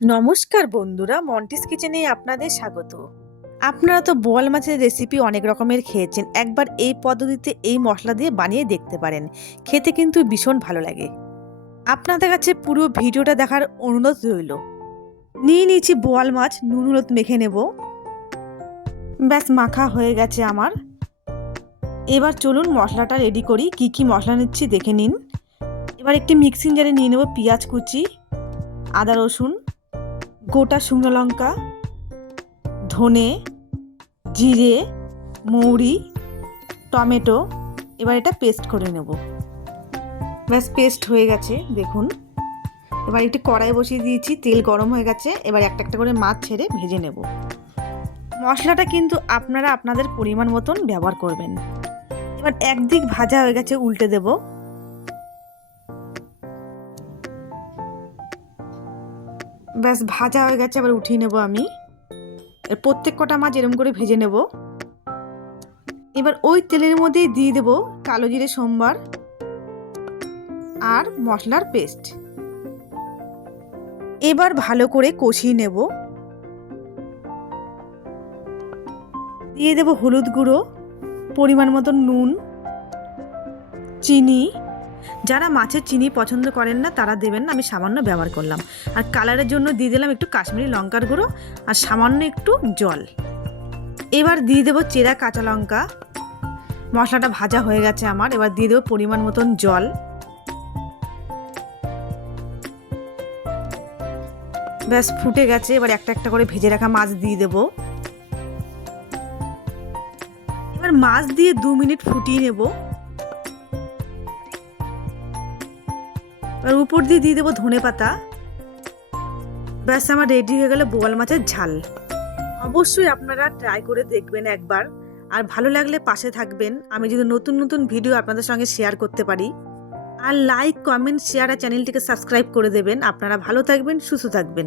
নমস্কার বন্ধুরা, মন্টিস কিচেনে আপনাদের স্বাগত। আপনারা তো বোয়াল মাছের রেসিপি অনেক রকমের খেয়েছেন। একবার এই পদ্ধতিতে এই মশলা দিয়ে বানিয়ে দেখতে পারেন, খেতে কিন্তু ভীষণ ভালো লাগে। আপনাদের কাছে পুরো ভিডিওটা দেখার অনুরোধ রইল। নিয়ে নিয়েছি বোয়াল মাছ, নুন হলুদ মেখে নেব। ব্যাস মাখা হয়ে গেছে আমার। এবার চলুন মশলাটা রেডি করি। কি কি মশলা নিচ্ছি দেখে নিন। এবার একটি মিক্সিং জারে নিয়ে নেব পেঁয়াজ কুচি, আদা রসুন, গোটা শুকনো লঙ্কা, ধনে, জিরে, মৌরি, টমেটো। এবার এটা পেস্ট করে নেব। ব্যাস পেস্ট হয়ে গেছে দেখুন। এবার একটি কড়াই বসিয়ে দিয়েছি, তেল গরম হয়ে গেছে। এবার একটা একটা করে মাছ ছেড়ে ভেজে নেব। মশলাটা কিন্তু আপনারা আপনাদের পরিমাণ মতন ব্যবহার করবেন। এবার একদিক ভাজা হয়ে গেছে, উল্টে দেব। ব্যাস ভাজা হয়ে গেছে, এবার উঠিয়ে নেব আমি। প্রত্যেক কটা মাছ এরকম করে ভেজে নেব। এবার ওই তেলের মধ্যেই দিয়ে দেব কালো জিরে সম্বার আর মশলার পেস্ট। এবার ভালো করে কষিয়ে নেব। দিয়ে দেব হলুদ গুঁড়ো, পরিমাণ মতো নুন, চিনি। যারা মাছের চিনি পছন্দ করেন না তারা দেবেন না, আমি সামান্য ব্যবহার করলাম। আর কালারের জন্য দিয়ে দিলাম একটু কাশ্মীরি লঙ্কার গুঁড়ো আর সামান্য একটু জল। এবার দিয়ে দেব চেরা কাঁচা লঙ্কা। মশলাটা ভাজা হয়ে গেছে আমার। এবার দিয়ে দেব পরিমাণ মতন জল। ব্যাস ফুটে গেছে। এবার একটা একটা করে ভেজে রাখা মাছ দিয়ে দেব। এবার মাছ দিয়ে 2 মিনিট ফুটিয়ে নেব। এবার উপর দিয়ে দিয়ে দেবো ধনে পাতা। ব্যাস আমার রেডি হয়ে গেল বোয়াল মাছের ঝাল। অবশ্যই আপনারা ট্রাই করে দেখবেন একবার। আর ভালো লাগলে পাশে থাকবেন, আমি যদি নতুন নতুন ভিডিও আপনাদের সঙ্গে শেয়ার করতে পারি। আর লাইক, কমেন্ট, শেয়ার আর চ্যানেলটিকে সাবস্ক্রাইব করে দেবেন। আপনারা ভালো থাকবেন, সুস্থ থাকবেন।